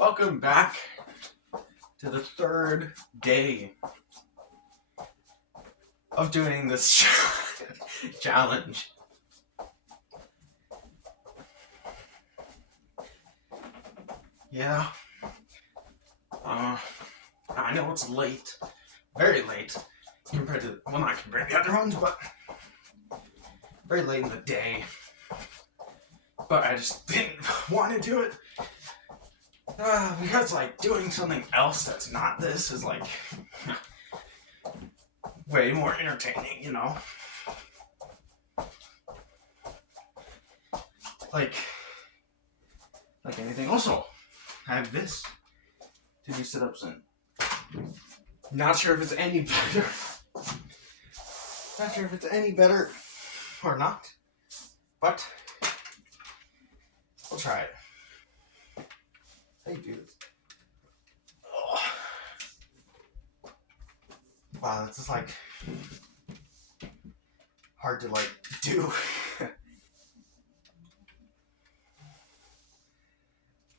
Welcome back to the third day of doing this challenge. Yeah. I know it's late. Very late. Compared to, well, not compared to the other ones, but very late in the day. But I just didn't want to do it. Because, doing something else that's not this is, way more entertaining, you know? Like anything. Also, I have this to do sit-ups in. Not sure if it's any better. Not sure if it's any better or not. But we'll try it. How do you do this? Oh. Wow, this is hard to do.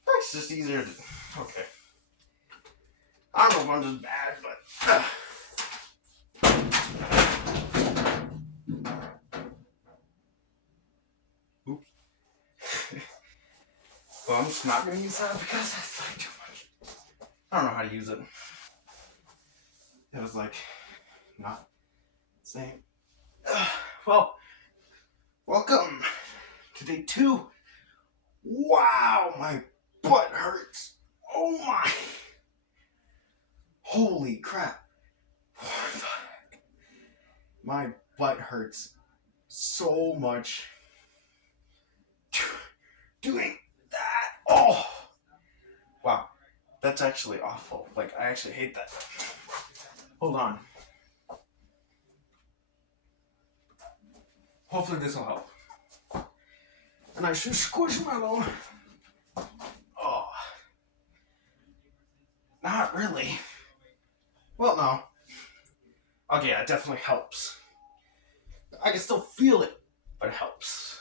It's just easier to. Okay. I don't know if I'm just bad, but. Oops. Well, I'm just not going to use that because that's too much. I don't know how to use it. It was not the same. Well, welcome to day 2. Wow, my butt hurts. Oh my. Holy crap. What the heck? My butt hurts so much doing that. Oh. Wow. That's actually awful. I actually hate that. Hold on. Hopefully this will help. And I should squishmallow. Oh. Not really. Well, no. Okay, yeah, it definitely helps. I can still feel it, but it helps.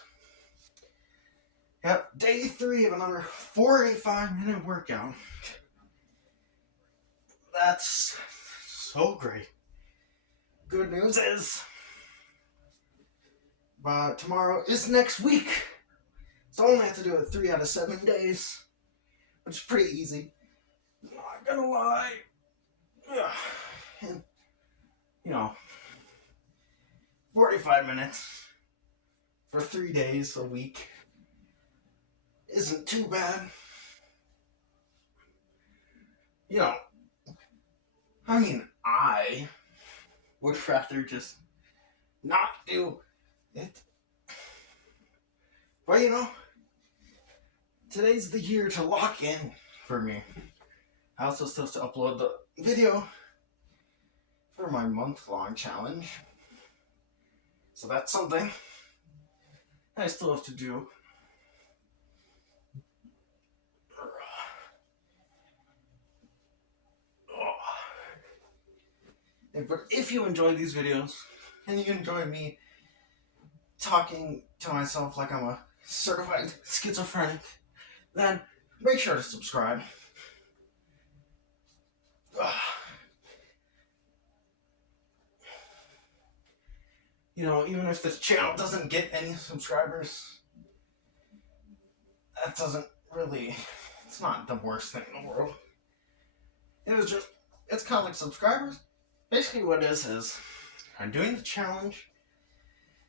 Yep, day 3 of another 45-minute workout. That's so great. Good news is, tomorrow is next week. So I only have to do it 3 out of 7 days, which is pretty easy. Not gonna lie. And, 45 minutes for 3 days a week isn't too bad. I would rather just not do it. But today's the year to lock in for me. I also still have to upload the video for my month-long challenge. So that's something I still have to do. But if you enjoy these videos, and you enjoy me talking to myself like I'm a certified schizophrenic, then make sure to subscribe. Even if this channel doesn't get any subscribers, that doesn't really, it's not the worst thing in the world. It's kind of like subscribers. Basically what it is I'm doing the challenge,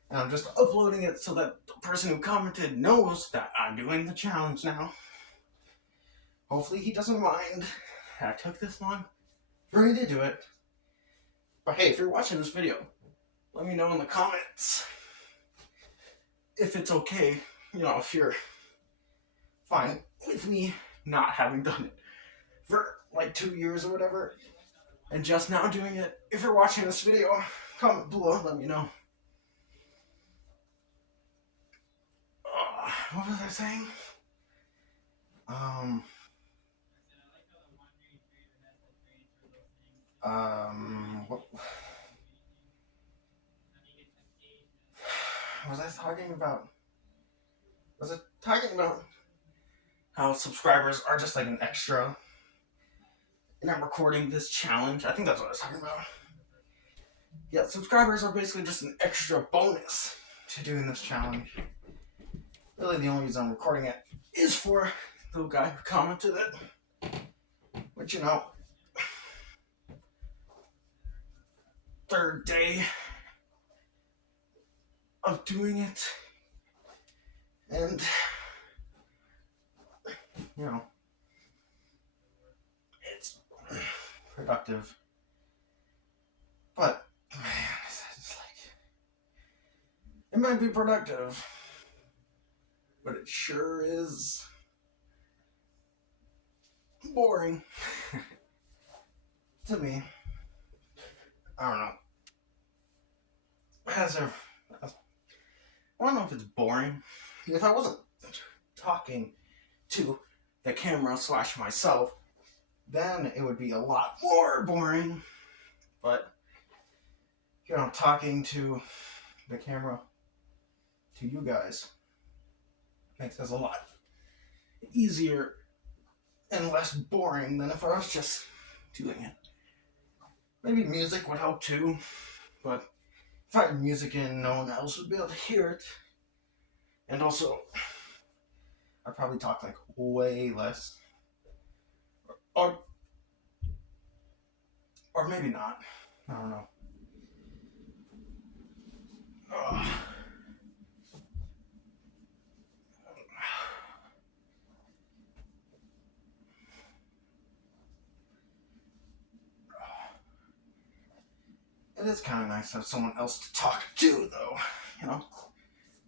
and I'm just uploading it so that the person who commented knows that I'm doing the challenge now. Hopefully he doesn't mind that I took this long for me to do it. But hey, if you're watching this video, let me know in the comments if it's okay, if you're fine with me not having done it for 2 years or whatever, and just now doing it. If you're watching this video, comment below, let me know. What was I saying? What was I talking about? Was it talking about how subscribers are just like an extra. And I'm recording this challenge. I think that's what I was talking about. Yeah, subscribers are basically just an extra bonus to doing this challenge. Really, the only reason I'm recording it is for the guy who commented it. But third day of doing it. And, it's productive. But, man, it's like, it might be productive, but it sure is boring to me. I don't know. I don't know if it's boring. If I wasn't talking to the camera / myself, then it would be a lot more boring. But, talking to the camera to you guys makes this a lot easier and less boring than if I was just doing it. Maybe music would help too, but if I had music in, no one else would be able to hear it. And also, I'd probably talk like way less. Or maybe not. I don't know. Ugh. It is kind of nice to have someone else to talk to, though.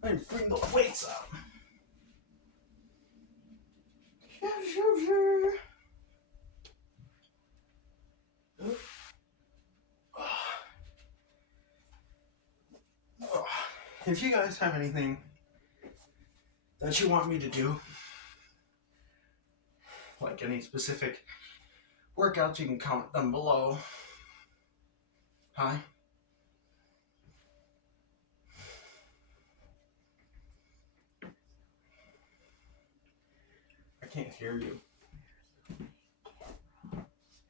I bring the weights up. If you guys have anything that you want me to do, like any specific workouts, you can comment them below. Hi. I can't hear you.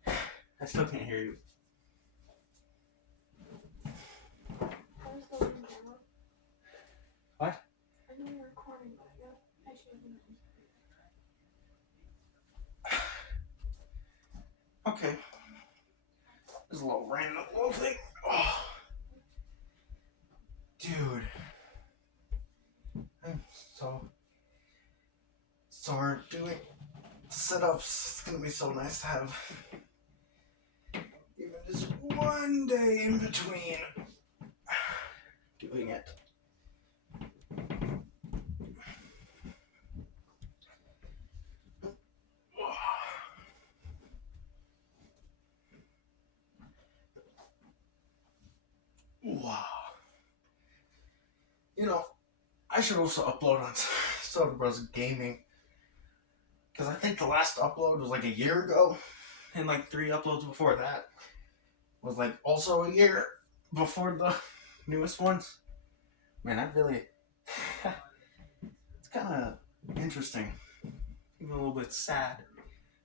I still can't hear you. What? I know you're recording, but I should have. Okay. There's a little random little thing. Oh. Dude. I'm so we're doing sit-ups. It's gonna be so nice to have even just one day in between doing it. Wow. I should also upload on Soda Bros Gaming, because I think the last upload was like a year ago, and like 3 uploads before that was like also a year before the newest ones. Man, I really it's kind of interesting, even a little bit sad,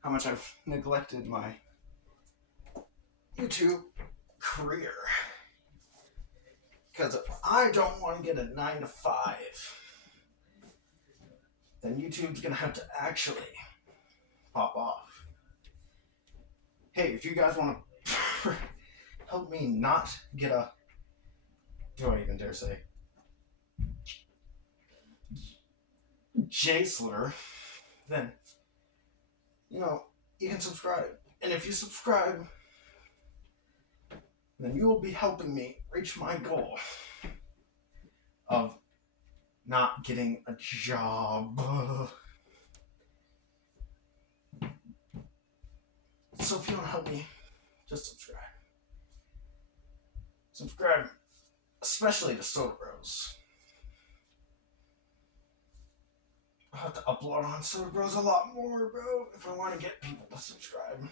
how much I've neglected my YouTube career. Because if I don't want to get a 9 to 5, then YouTube's gonna have to actually pop off. Hey, if you guys want to help me not get a, do I even dare say, J-slur, then, you can subscribe. And if you subscribe, then you will be helping me reach my goal of not getting a job. So if you want to help me, just subscribe. Subscribe, especially to Soda Bros. I'll have to upload on Soda Bros a lot more, bro, if I want to get people to subscribe.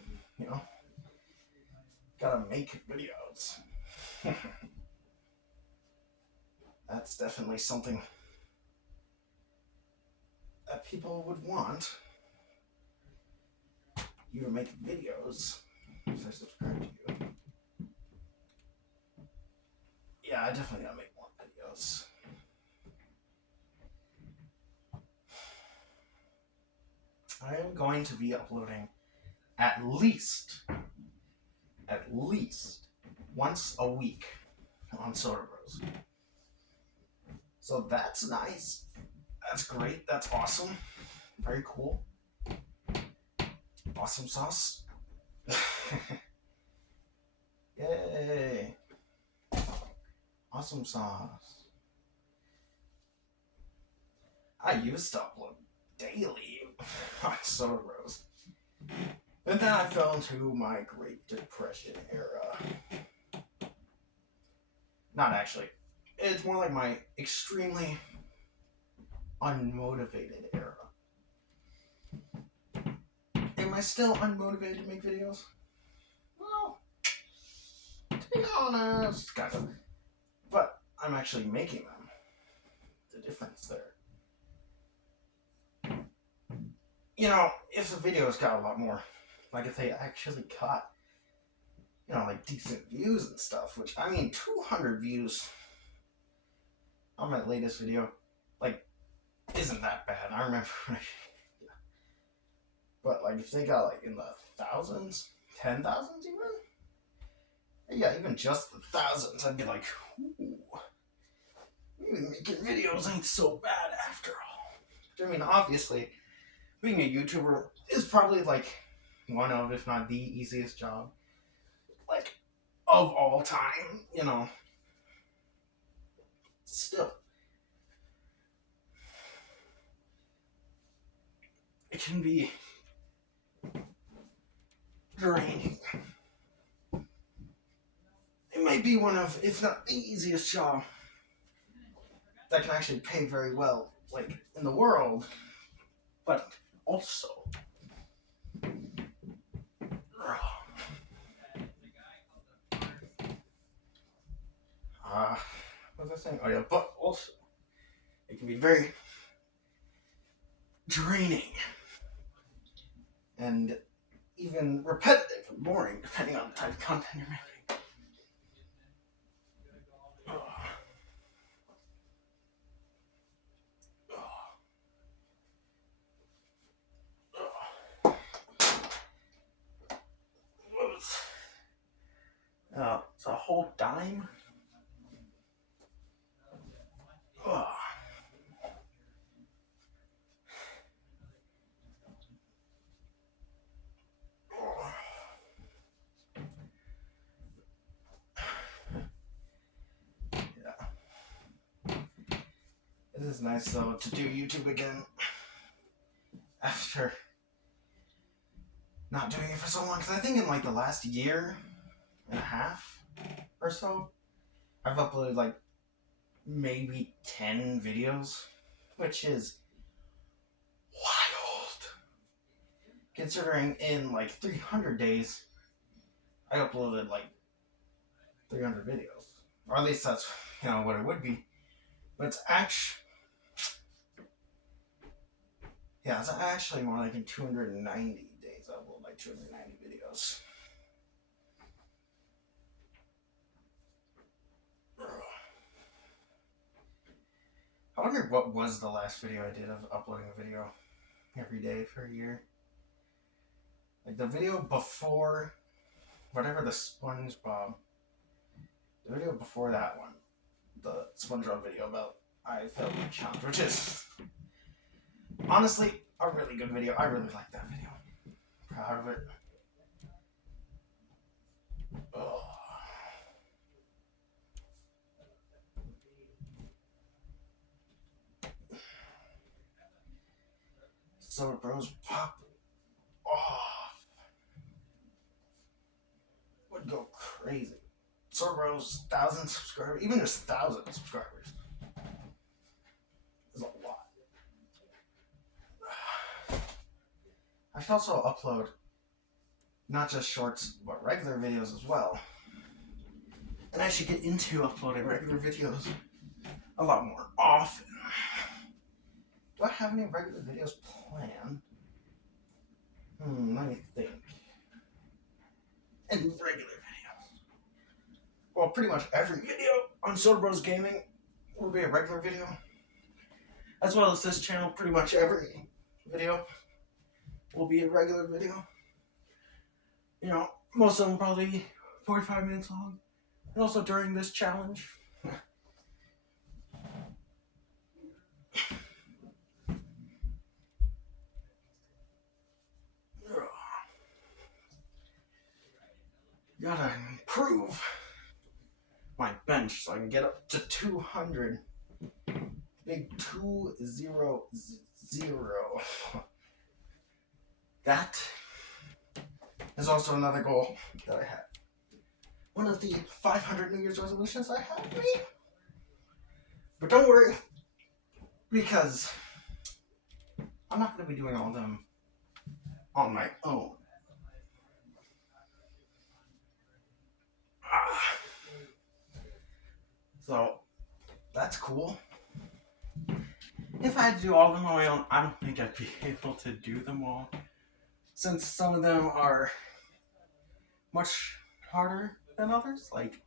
Gotta make videos. That's definitely something that people would want. you to make videos if I subscribe to you. Yeah, I definitely gotta make more videos. I am going to be uploading at least once a week on Soda Bros. So that's nice. That's great. That's awesome. Very cool. Awesome sauce. Yay. Awesome sauce. I used to upload daily on Soda Bros. And then I fell into my Great Depression era. Not actually. It's more like my extremely unmotivated era. Am I still unmotivated to make videos? Well, to be honest, kind of. But I'm actually making them. The difference there. You know, if the videos got a lot more, like if they actually got, you know, like decent views and stuff, which, I mean, 200 views on my latest video, like, isn't that bad. I remember when yeah. But, like, if they got, like, in the thousands, 10,000s even? Yeah, even just the thousands, I'd be like, ooh, maybe making videos ain't so bad after all. I mean, obviously, being a YouTuber is probably, like, one of, if not the easiest job, like, of all time, you know. Still, it can be draining. It may be one of, if not the easiest job that can actually pay very well, like, in the world, but also, what was I saying? Oh yeah, but also, it can be very draining and even repetitive and boring, depending on the type of content you're making. It's a whole dime. It is nice though to do YouTube again after not doing it for so long, because I think in like the last year and a half or so, I've uploaded like maybe 10 videos, which is wild. Considering in like 300 days, I uploaded like 300 videos. Or at least that's, you know, what it would be. But it's actually, yeah, it's actually more like in 290 days, I upload like 290 videos. I wonder what was the last video I did of uploading a video every day for a year. Like the video before, whatever the SpongeBob, the video before that one, the SpongeBob video about I failed my challenge, which is honestly a really good video. I really like that video. Proud of it. Oh. Soda Bros pop off. Would go crazy. Soda Bros, 1,000 subscribers, even just 1,000 subscribers is a lot. I should also upload not just shorts, but regular videos as well. And I should get into uploading regular videos a lot more often. Do I have any regular videos planned? Let me think. and regular videos. Well, pretty much every video on Soda Bros Gaming will be a regular video, as well as this channel. Pretty much every video will be a regular video. You know, most of them probably 45 minutes long. And also during this challenge, gotta improve my bench so I can get up to 200. Big 200. That is also another goal that I have. One of the 500 New Year's resolutions I have made. But don't worry, because I'm not going to be doing all of them on my own. So, that's cool. If I had to do all of them on my own, I don't think I'd be able to do them all, since some of them are much harder than others, like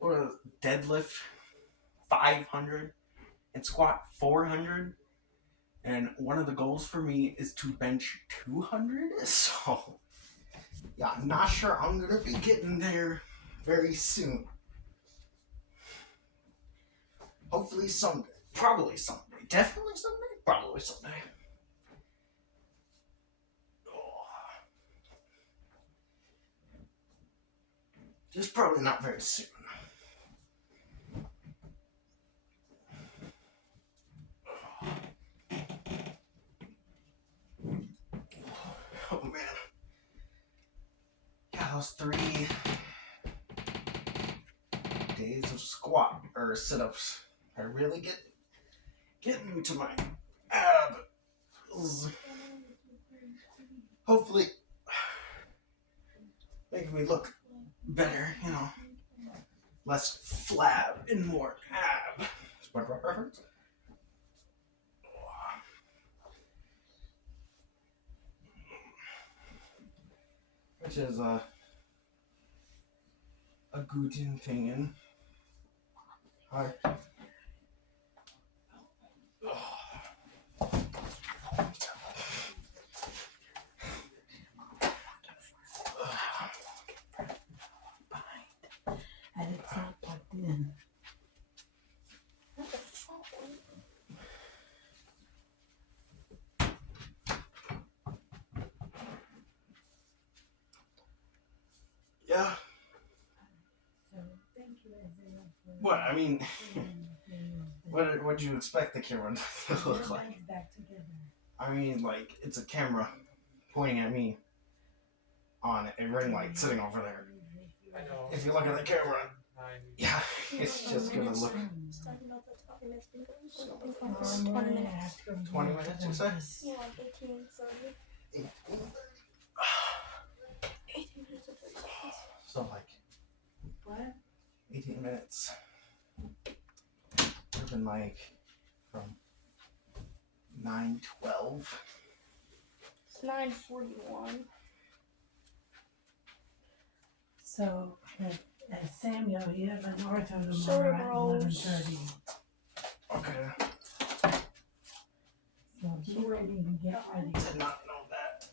or deadlift 500 and squat 400, and one of the goals for me is to bench 200. So yeah, I'm not sure I'm gonna be getting there very soon. Hopefully someday, probably someday, definitely someday, probably someday. Just probably not very soon. Oh man. Yeah, those 3 days of squat or sit-ups are really getting to my abs. Hopefully making me look better, you know. Less flab and more ab. SpongeBob reference? Which is a good thing. Hi. And it's not plugged in. Yeah. So thank you, Isaiah, for What? I mean, what what do you expect the camera to look like? back together. I mean, like, it's a camera pointing at me on a ring light sitting over there. If you look at the camera, yeah, it's just gonna look. 20 minutes, you say? Yeah, like 18, so 18 minutes and 30 seconds. So, like, What? 18 minutes. I've been like from 9:12. It's 9:41. So, Samuel, you have an ortho Soda tomorrow at Bros. 11:30. Okay. So get ready and get ready. Did not know that.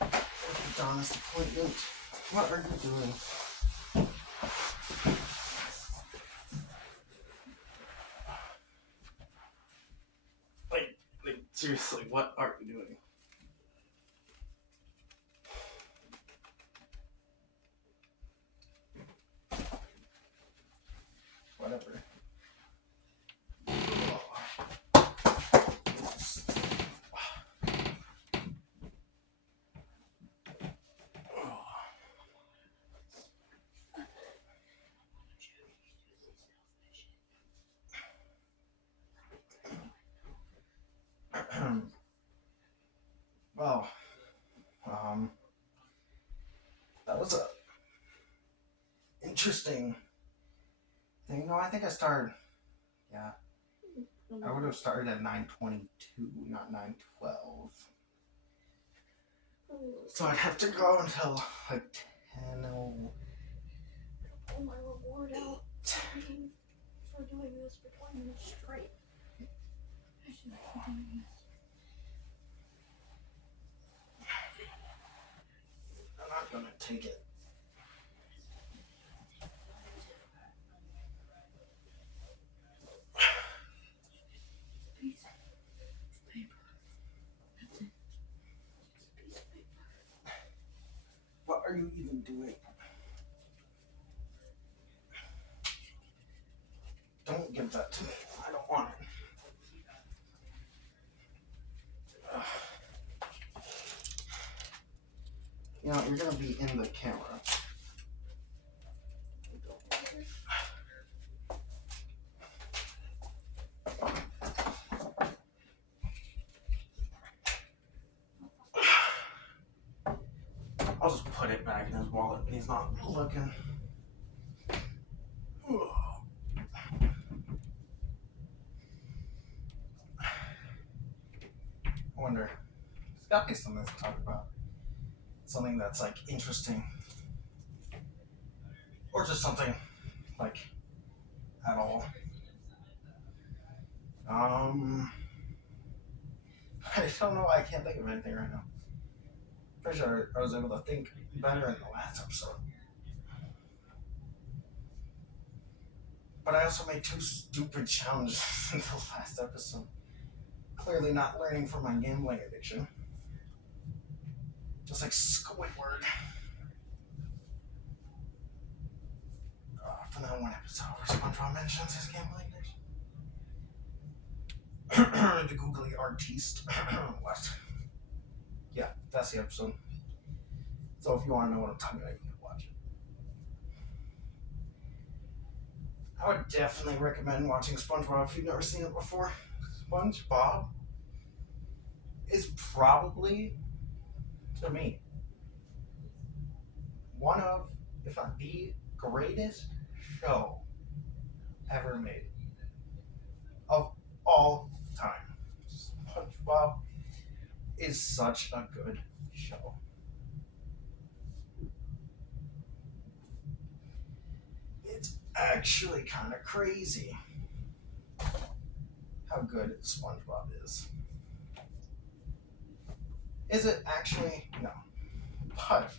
Orthodontist appointment. What are you doing? Like, seriously, what are you doing? Whatever. Well, that was a interesting thing. No, I think I started. Yeah, I would have started at 9:22, not 9:12. So I'd have to go until like 10:00. Pull my reward out for doing this for 20 minutes straight. I should be doing this. I'm not gonna take it. Piece of paper. That's it. Just a piece of paper. What are you even doing? Don't give that to me. I don't want it. Ugh. You know, you're gonna be in the camera. I'll just put it back in his wallet when he's not looking. I wonder, there's gotta be something to talk about. Something that's like interesting. Or just something like at all. I don't know, I can't think of anything right now. Pretty sure I was able to think better in the last episode. But I also made 2 stupid challenges in the last episode. Clearly not learning from my gambling addiction. Just like Squidward. From that one episode where SpongeBob mentions his gambling addiction. The googly artiste. What? Yeah, that's the episode. So if you want to know what I'm talking about, you can watch it. I would definitely recommend watching SpongeBob if you've never seen it before. SpongeBob is probably, to me, one of, if not the greatest show ever made of all time. SpongeBob is such a good show. It's actually kind of crazy how good SpongeBob is. Is it actually? No. But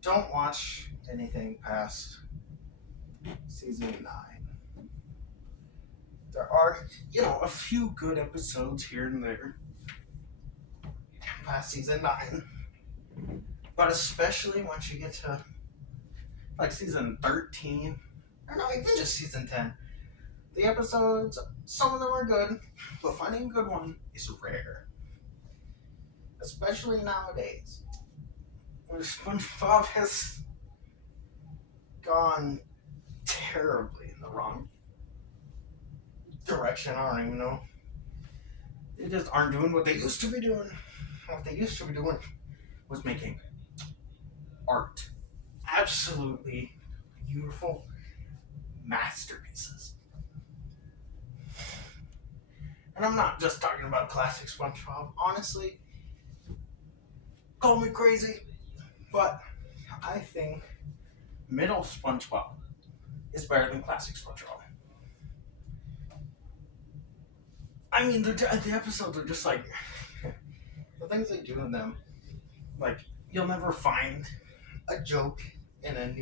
don't watch anything past season 9. There are, a few good episodes here and there past season 9. But especially once you get to like season 13, or no, even just season 10, the episodes, some of them are good, but finding a good one is rare. Especially nowadays, where SpongeBob has gone terribly in the wrong direction. I don't even know. They just aren't doing what they used to be doing. What they used to be doing was making art. Absolutely beautiful masterpieces. And I'm not just talking about classic SpongeBob. Honestly, call me crazy, but I think middle SpongeBob is better than classic SpongeBob. I mean, the episodes are just like, the things they do in them, like, you'll never find a joke in a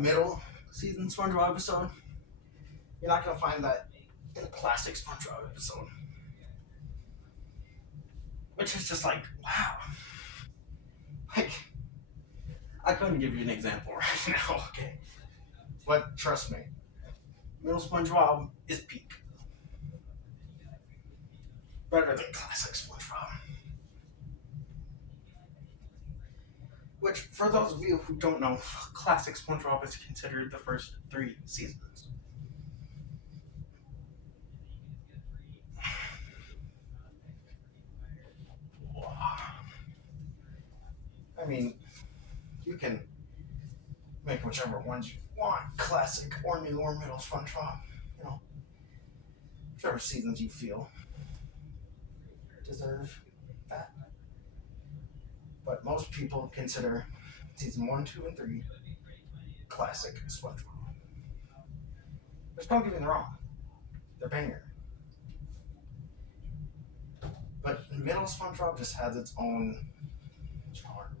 middle season SpongeBob episode. You're not gonna find that in a classic SpongeBob episode. Which is just like, wow. Like, I couldn't give you an example right now, okay? But trust me, middle SpongeBob is peak. Better than classic SpongeBob. Which, for those of you who don't know, classic SpongeBob is considered the first 3 seasons. I mean, you can make whichever ones you want, classic or new or middle SpongeBob, whichever seasons you feel deserve that. most people consider season 1, 2, and 3 classic SpongeBob. Which, don't get me wrong, they're banger. But middle SpongeBob just has its own charm.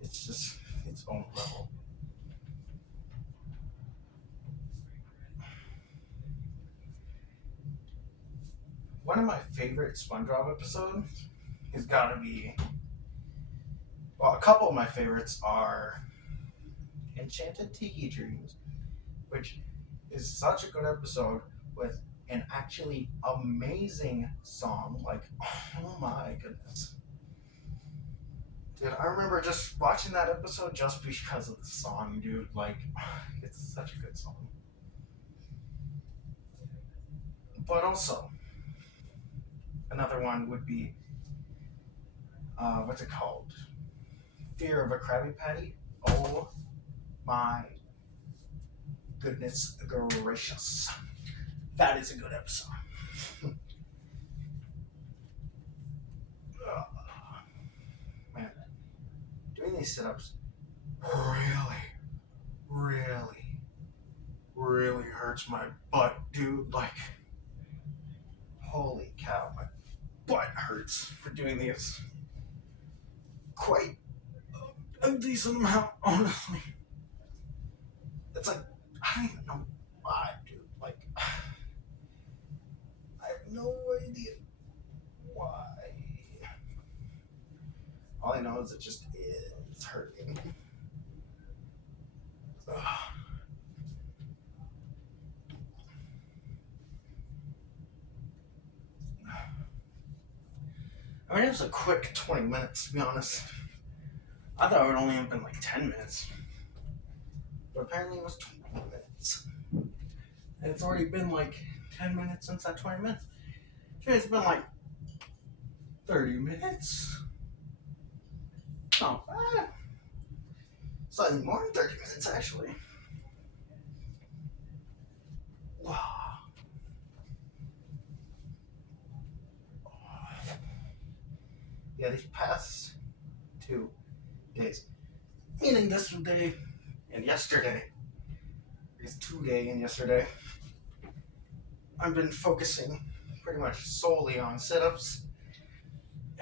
It's just its own level. One of my favorite SpongeBob episodes has got to be. Well, a couple of my favorites are Enchanted Tiki Dreams, which is such a good episode with an actually amazing song. Like, oh my goodness. Dude, I remember just watching that episode just because of the song, dude. Like, it's such a good song. But also, another one would be, what's it called? Fear of a Krabby Patty. Oh my goodness gracious. That is a good episode. Man, doing these sit-ups really hurts my butt, dude. Like, holy cow, my butt hurts for doing these. Quite a decent amount, honestly. It's like, I don't even know why, dude. Like, I have no idea why. All I know is it just is hurting. Ugh. I mean, it was a quick 20 minutes, to be honest. I thought it would only have been like 10 minutes. But apparently it was 20 minutes. And it's already been like 10 minutes since that 20 minutes. It's been like 30 minutes. Not bad. Slightly more than 30 minutes, actually. Wow. Yeah, these past 2 days, meaning this day and yesterday, these 2 days and yesterday, I've been focusing pretty much solely on sit-ups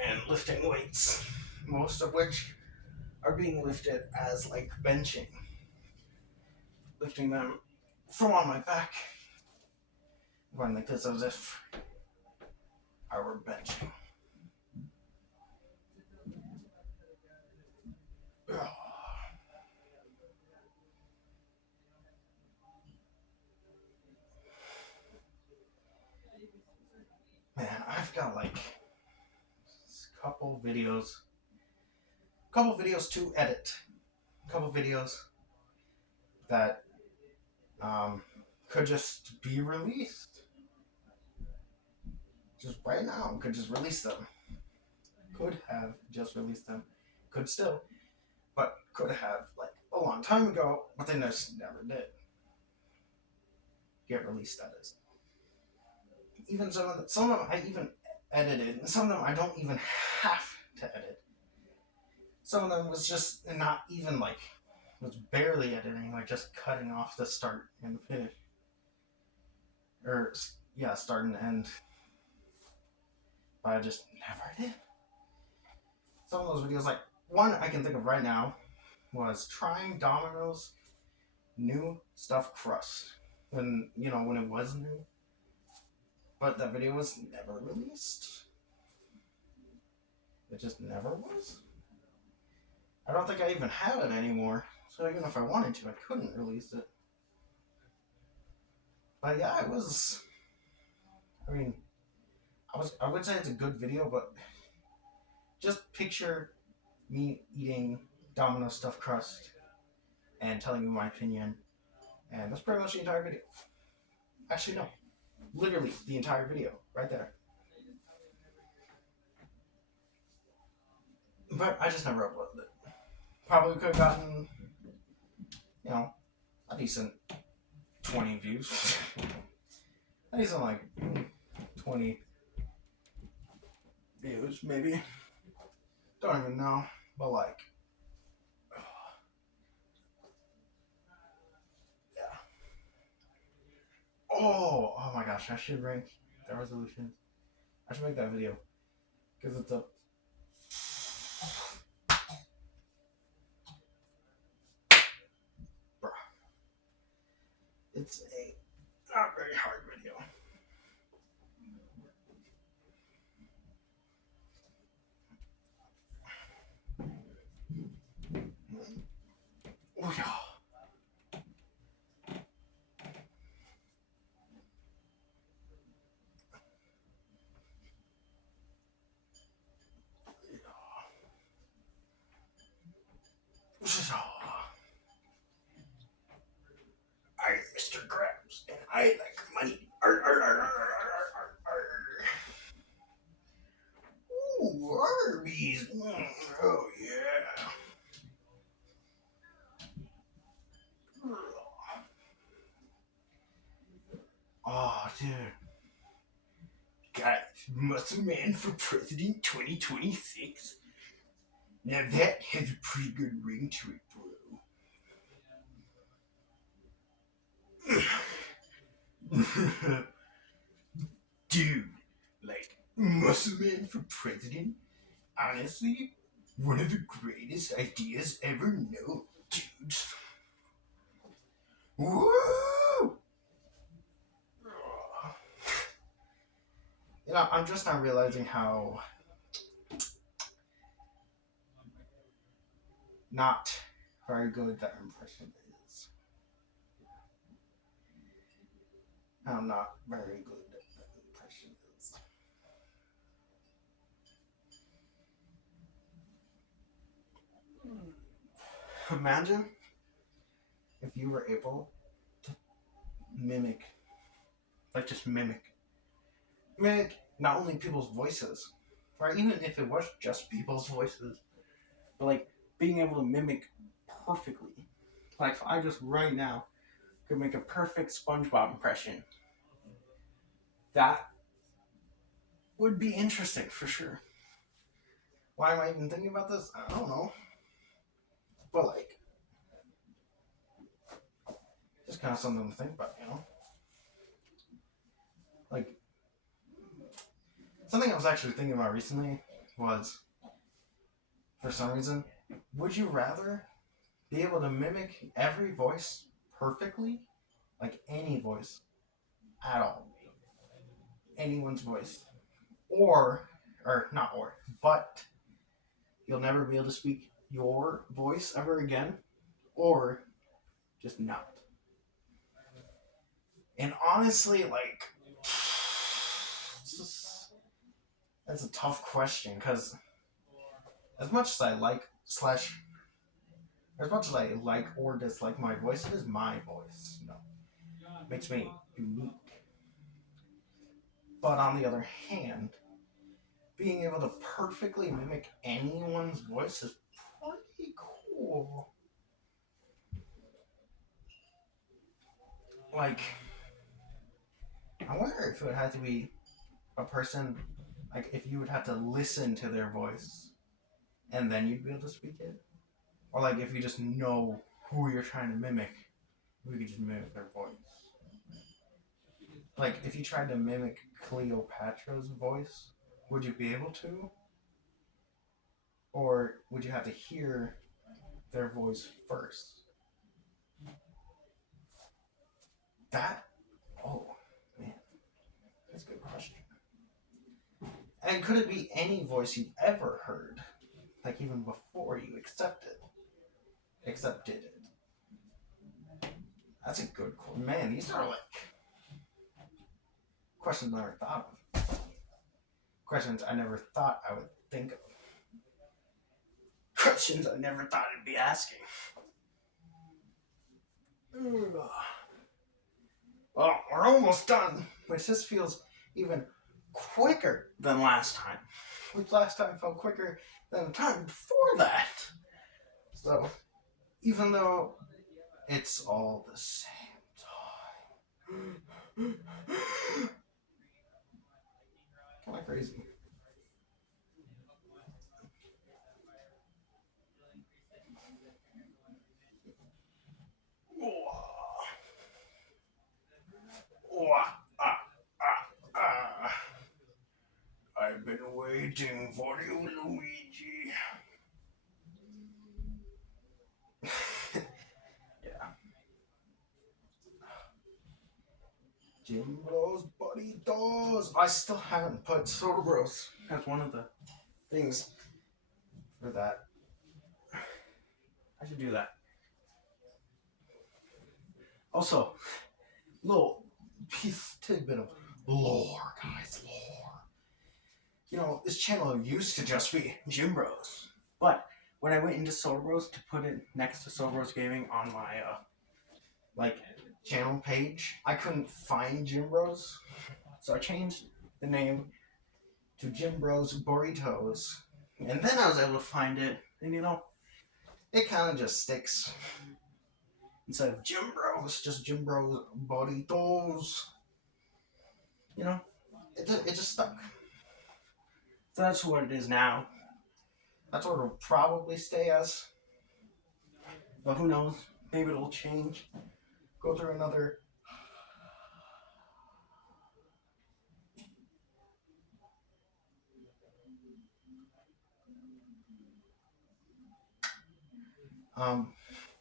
and lifting weights, most of which are being lifted as like benching. Lifting them from on my back, going like this as if I were benching. Man, I've got like a couple videos to edit. A couple videos that could just be released. Just right now, could just release them. Could have just released them. Could still. But could have like a long time ago, but they just never did get released, that is. Even some of them I even edited, and some of them I don't even have to edit. Some of them was just not even like, was barely editing, like just cutting off the start and the finish. Or, yeah, start and end. But I just never did. Some of those videos, like, one I can think of right now was trying Domino's new stuffed crust. When it was new. But that video was never released. It just never was. I don't think I even have it anymore. So even if I wanted to, I couldn't release it. But yeah, it was... I mean, I would say it's a good video, but just picture me eating Domino's stuffed crust and telling you my opinion. And that's pretty much the entire video. Actually, no. Literally the entire video, right there. But I just never uploaded it. Probably could have gotten, a decent 20 views. A decent, like, 20 views, maybe. Don't even know. But like, yeah. Oh my gosh! I should rank the resolutions. I should make that video because it's a. Bruh. It's a not very hard video. Oh yeah. I'm Mr. Krabs, and I like money. Arr, arr, arr, arr, arr, arr, arr. Ooh, Arby's. Oh yeah. Oh dude, got Muscle Man for President 2026. Now that has a pretty good ring to it, bro. Dude, like Muscle Man for President. Honestly, one of the greatest ideas ever known, dude. Woo! You know, I'm just not realizing how not very good that impression is. How not very good that impression is. Imagine if you were able to mimic, like just mimic not only people's voices, or even if it was just people's voices, but like being able to mimic perfectly. Like if I just right now could make a perfect SpongeBob impression, that would be interesting for sure. Why am I even thinking about this? I don't know. But like, just kind of something to think about, you know? Like, something I was actually thinking about recently was, for some reason, would you rather be able to mimic every voice perfectly? Like any voice at all. Anyone's voice. Or not or, but you'll never be able to speak your voice ever again, or just not. And honestly, like, that's a tough question because as much as I like as much as I like or dislike my voice, it is my voice. You know, it makes me unique. But on the other hand, being able to perfectly mimic anyone's voice is pretty cool. Like, I wonder if it would have to be a person, like, if you would have to listen to their voice and then you'd be able to speak it. Or, like, if you just know who you're trying to mimic, we could just mimic their voice. Like, if you tried to mimic Cleopatra's voice, would you be able to? Or would you have to hear their voice first? That, oh, man, that's a good question. And could it be any voice you've ever heard? Like even before you accepted it? That's a good question. Man, these are like questions I never thought of. Questions I never thought I would think of. Questions I never thought I'd be asking. Well, we're almost done, which this feels even quicker than last time. Which last time felt quicker than the time before that. So, even though it's all the same time. Kind of crazy. I've been waiting for you, Luigi. Yeah. Jim Bros Burritos. I still haven't put Soda Bros as one of the things for that. I should do that. Also, little piece tidbit of lore, guys, lore. You know, this channel used to just be Jim Bros, but when I went into Soda Bros to put it next to Soda Bros Gaming on my channel page, I couldn't find Jim Bros, so I changed the name to Jim Bros Burritos, and then I was able to find it, and you know, it kind of just sticks. Instead of Jim Bros, just Jim Bros Burritos. You know, it just stuck. So that's what it is now. That's what it'll probably stay as. But who knows? Maybe it'll change. Go through another.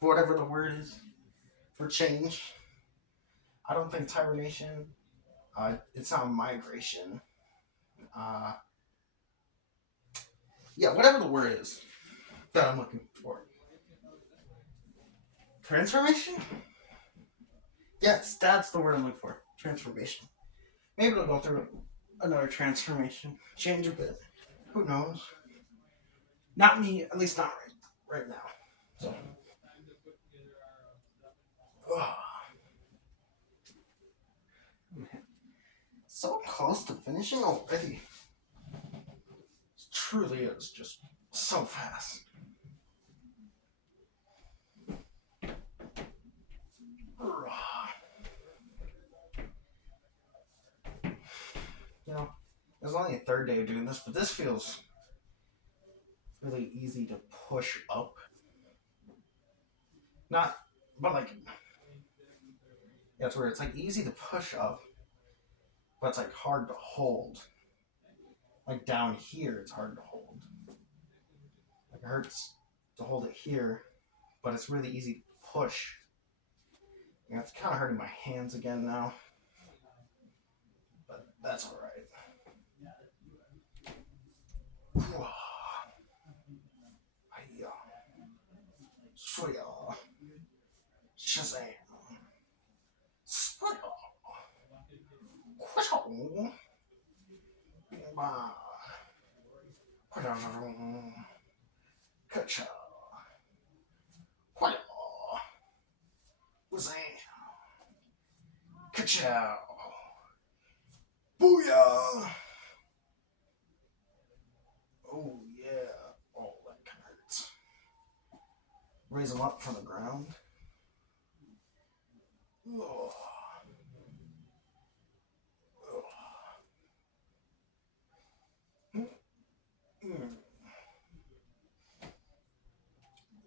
Whatever the word is for change. I don't think hibernation. It's not migration. Yeah, whatever the word is that I'm looking for. Transformation? Yes, that's the word I'm looking for. Transformation. Maybe it'll go through another transformation. Change a bit. Who knows? Not me, at least not right now. So. So close to finishing already. It truly is just so fast. You know, it was only a third day of doing this, but this feels really easy to push up. Not, but like, yeah, it's where it's like easy to push up, but it's like hard to hold. Like down here, it's hard to hold. Like it hurts to hold it here, but it's really easy to push. And it's kind of hurting my hands again now, but that's all right. Shazam! Kacha! Kachow! Booyah! Oh yeah. Oh, that kind of hurts. Raise them up from the ground. Oh.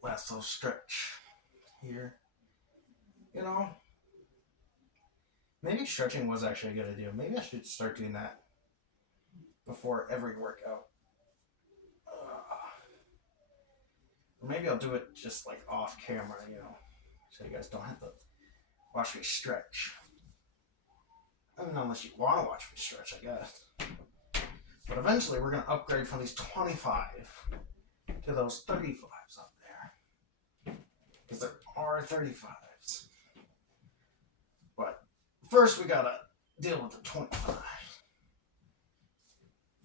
Last little stretch here. You know, maybe stretching was actually a good idea. Maybe I should start doing that before every workout. Or maybe I'll do it just like off camera, you know, so you guys don't have to watch me stretch. I mean, unless you want to watch me stretch, I guess. But eventually we're going to upgrade from these 25 to those 35s up there. Because there are 35s. But first we got to deal with the 25.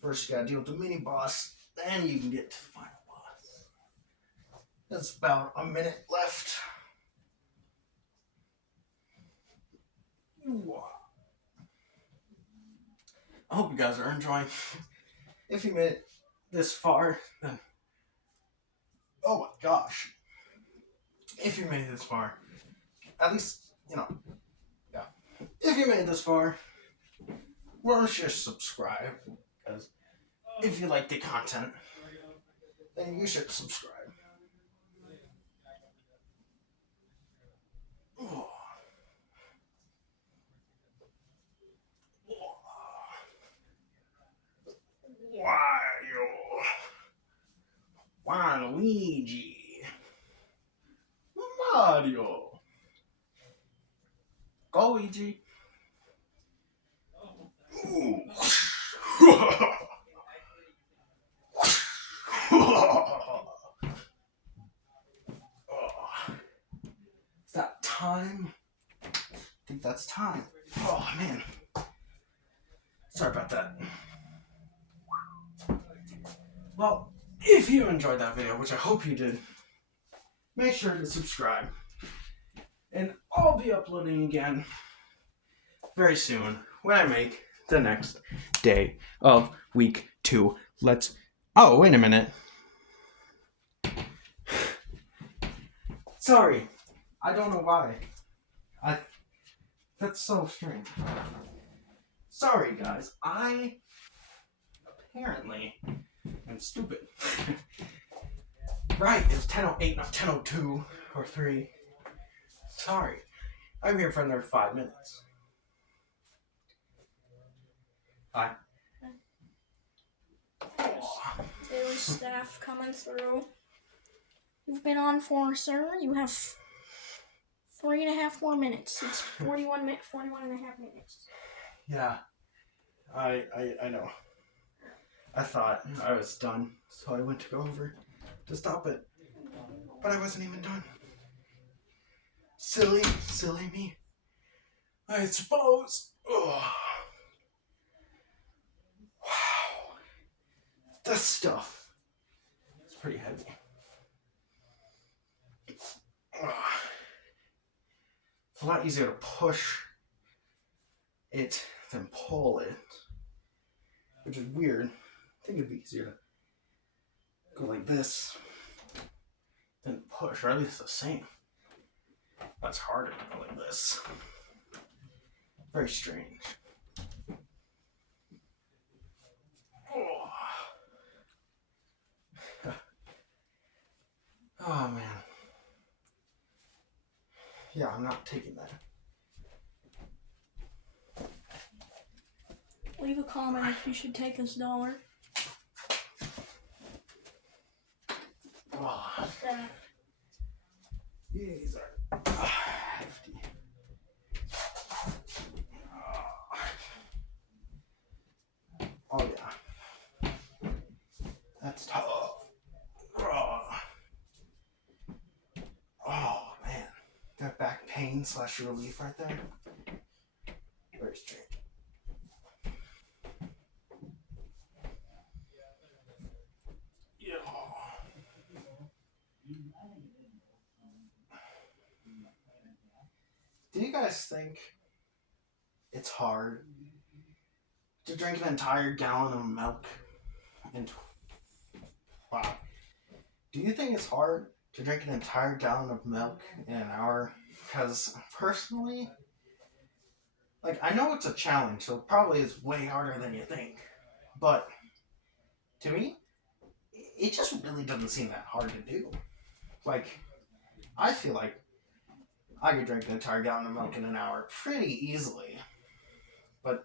First you got to deal with the mini boss, then you can get to the final boss. There's about a minute left. I hope you guys are enjoying. If you made it this far, then oh my gosh. If you made it this far, at least, you know, yeah. If you made it this far, why don't you just subscribe? Because if you like the content, then you should subscribe. Waluigi. Mario. Go, Luigi. Ooh. Is that time? I think that's time. Oh, man. Sorry about that. Well, if you enjoyed that video, which I hope you did, make sure to subscribe. And I'll be uploading again very soon when I make the next day of week 2. Oh, wait a minute. Sorry. I don't know why. That's so strange. Sorry, guys. I apparently am stupid. Right, it's 10:08, not 10:02 or 3. Sorry. I'm here for another 5 minutes. Bye. Daily staff coming through. You've been on for, sir. You have 3.5 more minutes. It's 41 and a half minutes. Yeah. I know. I thought I was done, so I went to go over to stop it. But I wasn't even done. Silly me. I suppose. Oh. Wow. This stuff is pretty heavy. It's a lot easier to push it than pull it, which is weird. I think it'd be easier to go like this than push, or at least the same. That's harder to go like this. Very strange. Oh man. Yeah, I'm not taking that. Leave a comment if you should take this dollar. Oh, What's that? these are hefty. Oh yeah. That's tough. Oh man. That back pain / relief right there. Very strange. Do you guys think it's hard to drink an entire gallon of milk wow. Do you think it's hard to drink an entire gallon of milk in an hour? Because personally, like, I know it's a challenge, so it probably is way harder than you think. But to me, it just really doesn't seem that hard to do. Like, I feel like I could drink an entire gallon of milk in an hour pretty easily. But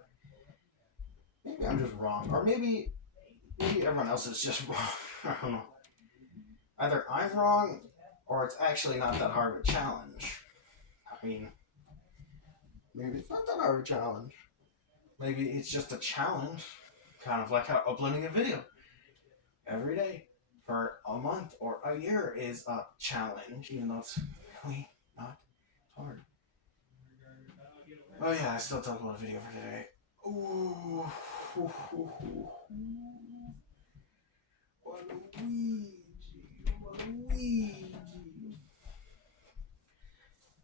maybe I'm just wrong. Or maybe everyone else is just wrong. I don't know. Either I'm wrong, or it's actually not that hard of a challenge. I mean, maybe it's not that hard of a challenge. Maybe it's just a challenge. Kind of like how uploading a video every day for a month or a year is a challenge, even though it's really not hard. Oh yeah, I still talked about a video for today. Ooh. Waluigi.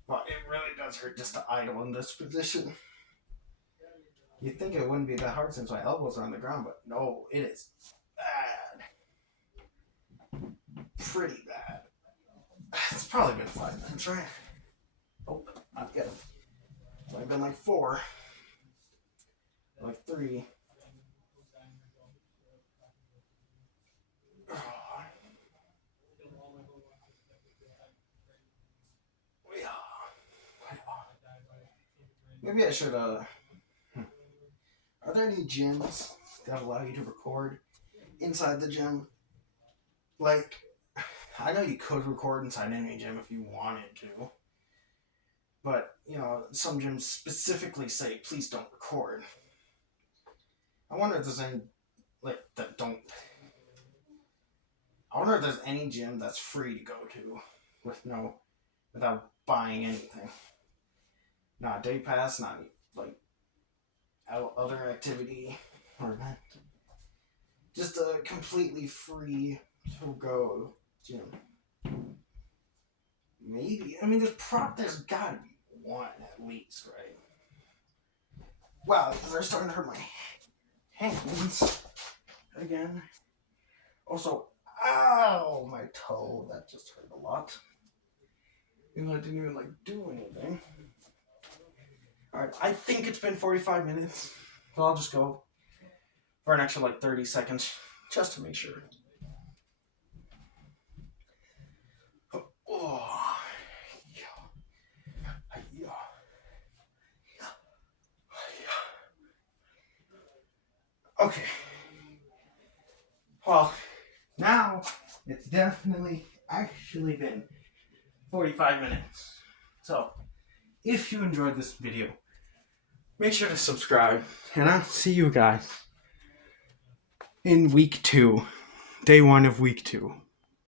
Well, it really does hurt just to idle in this position. You'd think it wouldn't be that hard since my elbows are on the ground, but no, it is bad. Pretty bad. It's probably been 5 minutes, right? Oh, not yet. It's only been like 4. Like 3. Maybe I should, Are there any gyms that allow you to record inside the gym? Like, I know you could record inside any gym if you wanted to. But, you know, some gyms specifically say, please don't record. I wonder if there's any, like, that don't. I wonder if there's any gym that's free to go to without buying anything. Not day pass, not, like, other activity or event. Just a completely free to go gym. Maybe. I mean, there's gotta be one at least, right? Wow, they're starting to hurt my hands again. Also, ow, my toe. That just hurt a lot. Even though I didn't even do anything. Alright, I think it's been 45 minutes. So I'll just go for an extra 30 seconds just to make sure. Oh, yeah. Okay. Well, now it's definitely actually been 45 minutes. So, if you enjoyed this video, make sure to subscribe. And I'll see you guys in week 2. Day 1 of week 2.